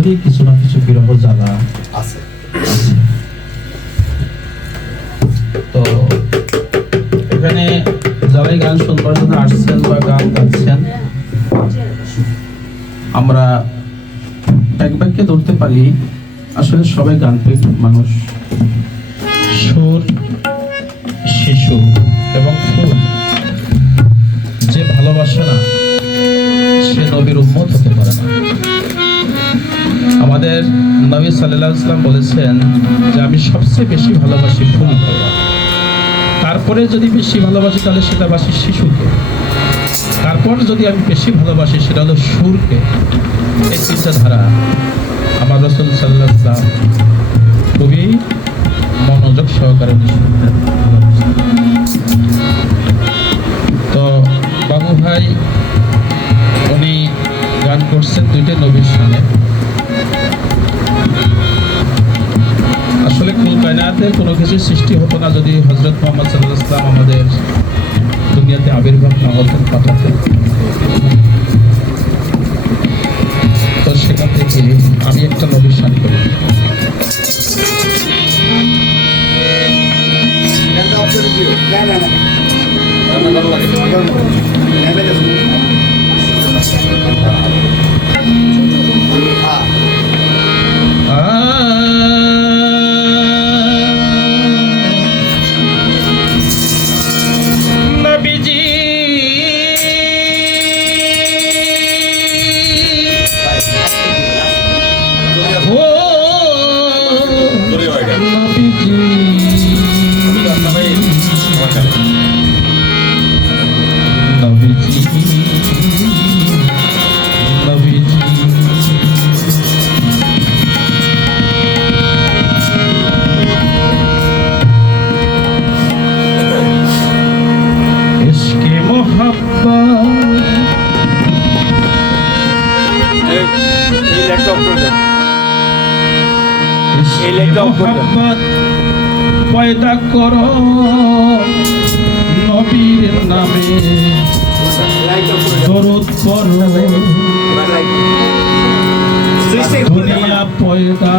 ভিতরেই কিছু না কিছু বিরহ জ্বালা আছে। তো এখানে যারাই গান শুনবার জন্য আসছেন বা গান গাচ্ছেন, আমরা এক বাক্যে ধরতে পারি, আসলে সবাই গান প্রেমিক মানুষ। সুর, শিশু এবং ফুল। যে ভালোবাসে না, সে নবীর উম্মত হতে পারে না। আমাদের নবী সাল্লাল্লাহু আলাইহি সাল্লাম বলেছেন যে আমি সবচেয়ে বেশি ভালোবাসি ফুলকে তারপরে যদি বেশি ভালোবাসি তাহলে সেটা বাসি শিশুকে। তারপর যদি আমি বেশি ভালোবাসি সেটা হলো সুরকে। এই চিন্তাধারা আমার রসুল সাল্লাহ সাল্লাম খুবই মনোযোগ সহকারে তো বাবু ভাই, উনি গান করছেন দুইটা নবীর সঙ্গে আসলে কুল কায়নাতে কোনো কিছু সৃষ্টি হতো না যদি হজরত মোহাম্মদ সাল্লাহ ইসলাম আমাদের দুনিয়াতে আবির্ভাব না হতেন, পাঠাতেন। দুনিয়া পয়দা।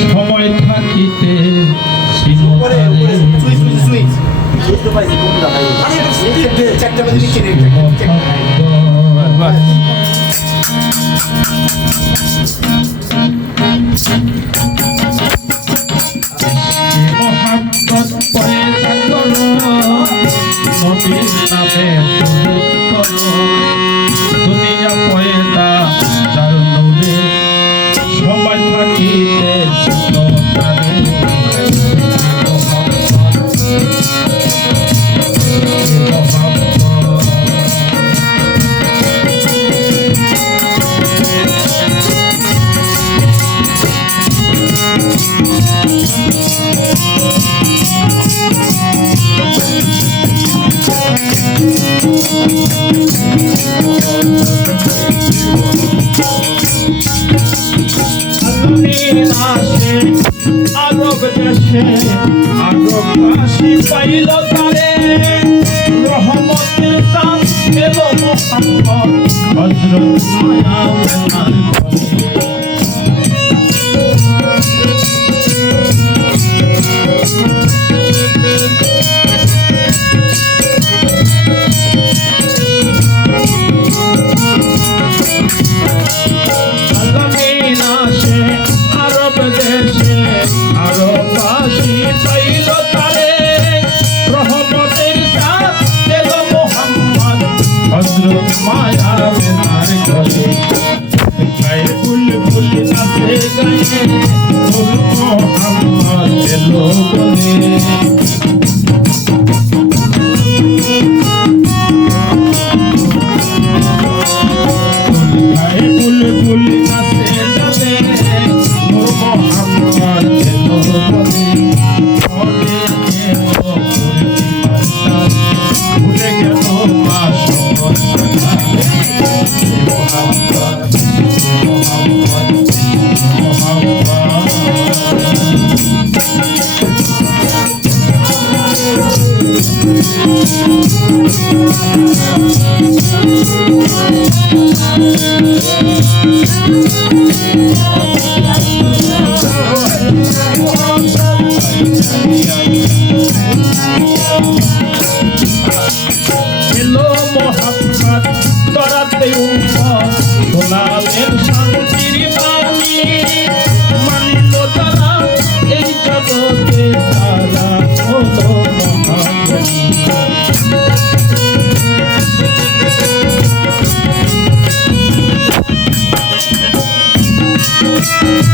সময় থাকিতে কোনটা চারটা বাজে নিচে। দান এলো মোহাম্মদ ফুল Thank Thank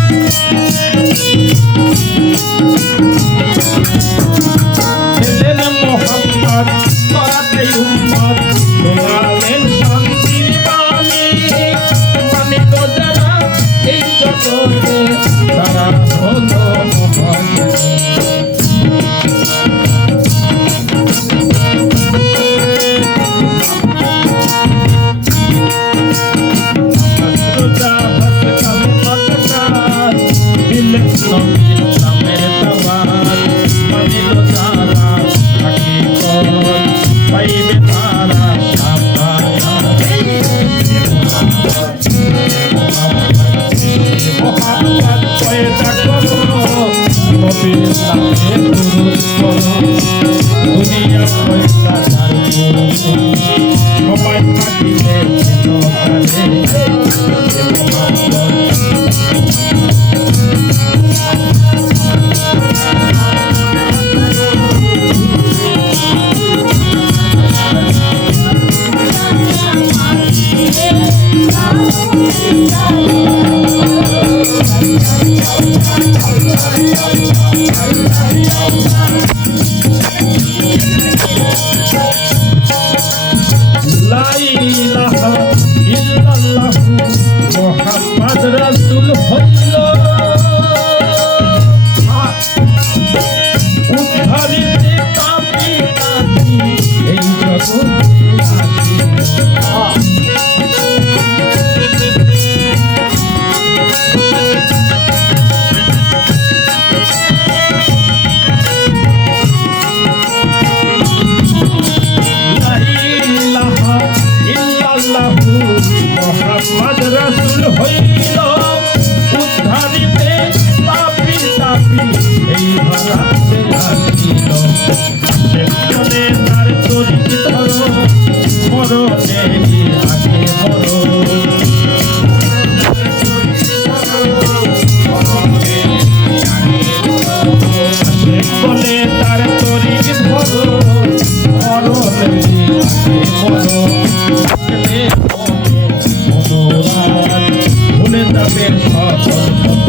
a man of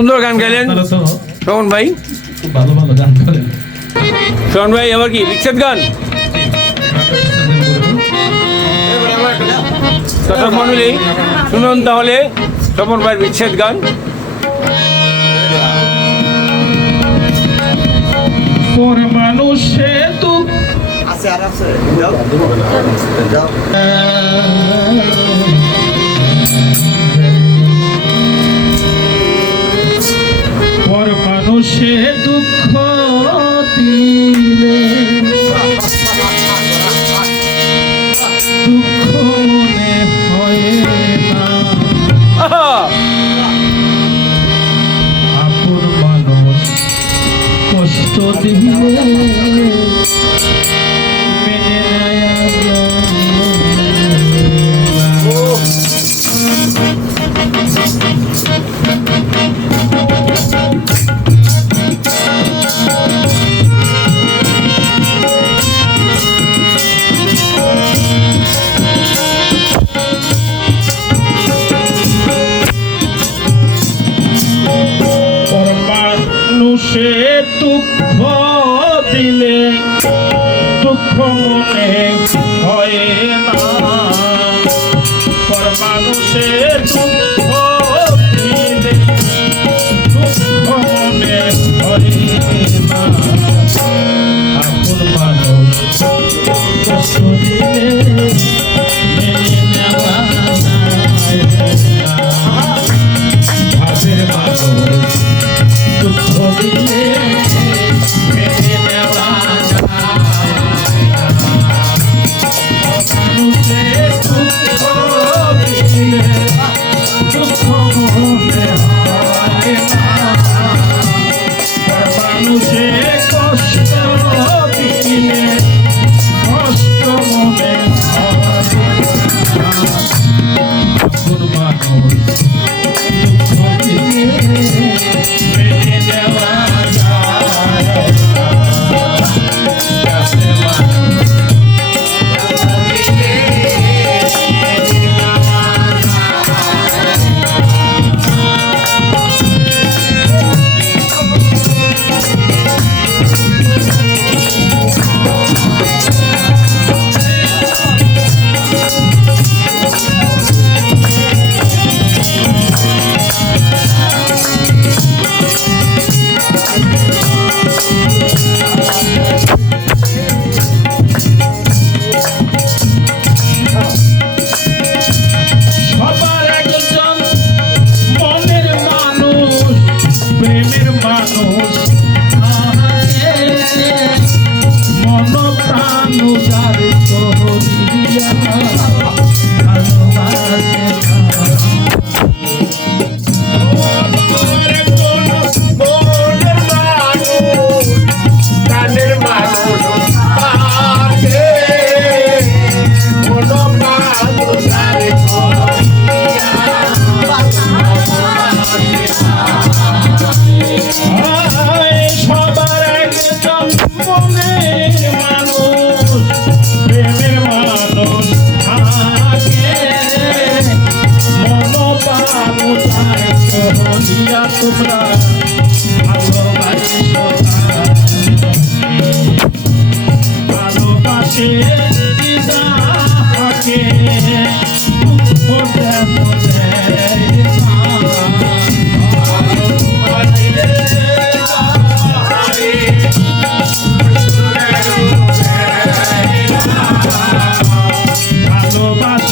সুন্দর গান গাইলেন। শ্রবণ ভাই। ভালো ভালো গান গাইলেন। ভাই আবার কি? বিচ্ছেদ গান? শুনুন তাহলে শ্রবণ ভাইয়ের বিচ্ছেদ গান। মানুষ সেতু। আছে আর আছে। Chip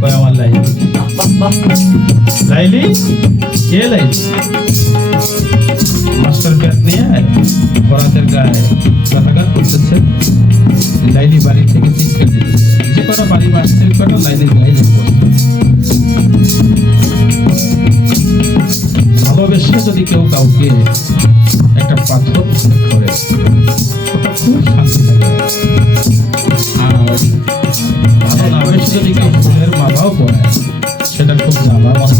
কয় আমার লাইলি লাইলি কে লাইলি মাস্টার ব্যাট নিয়ে বরাতের গায়ে রাতাঘাত করতেছে লাইলি বাড়ি থেকে ঠিক করে দিতেছে যে কটা বাড়ি মাস্টার কটা লাইলির গায়ে ভালোবেসে যদি কেউ কাউকে একটা পাথর করে ওটা খুব শান্তি লাগে। আর নামের সাথে নাকি ফুলের মালাও পড়ায় সেটা খুব জানা মনে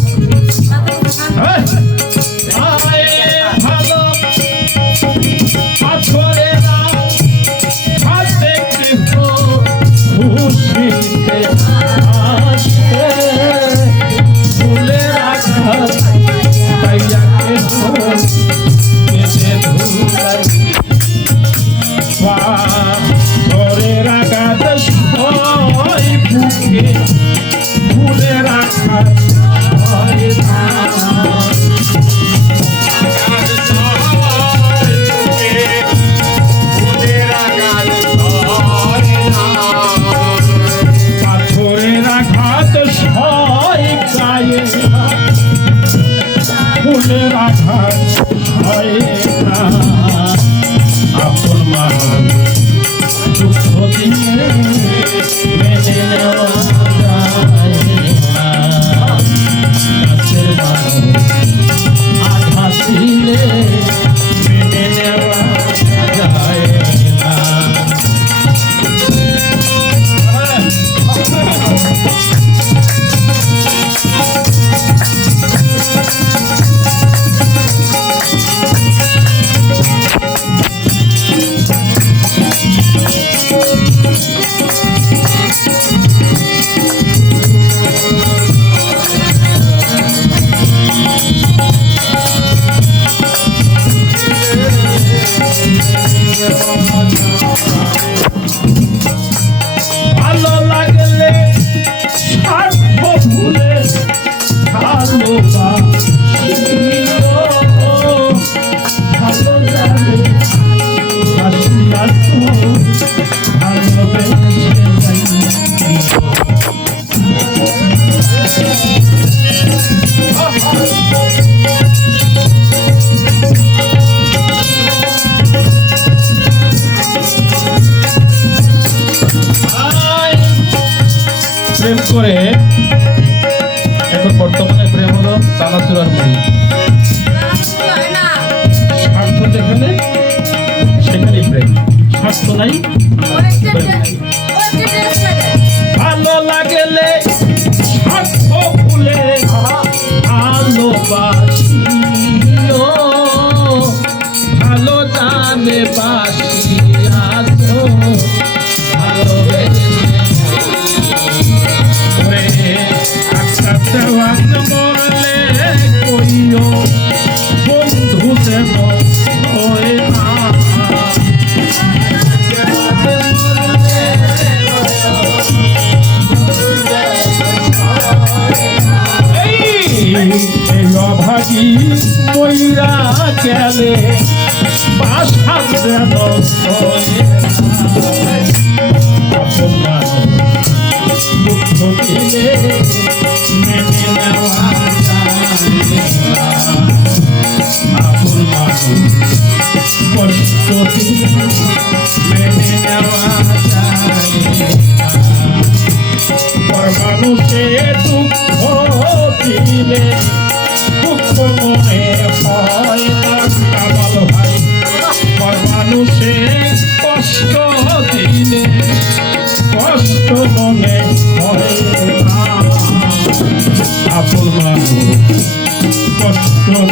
মিলে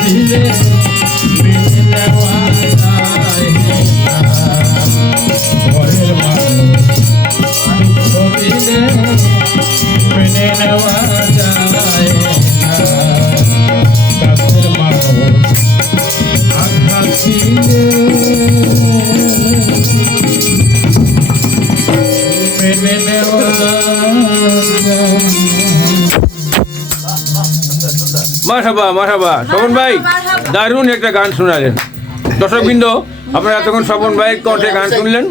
দিলে মিলে ঘরের মানুষ দিলে মেনে নেওয়া মারহাবা মারহাবা। শোভন ভাই দারুণ একটা গান শোনালেন। দর্শকবৃন্দ আপনারা এতক্ষণ স্বপন ভাইয়ের কণ্ঠে গান শুনলেন।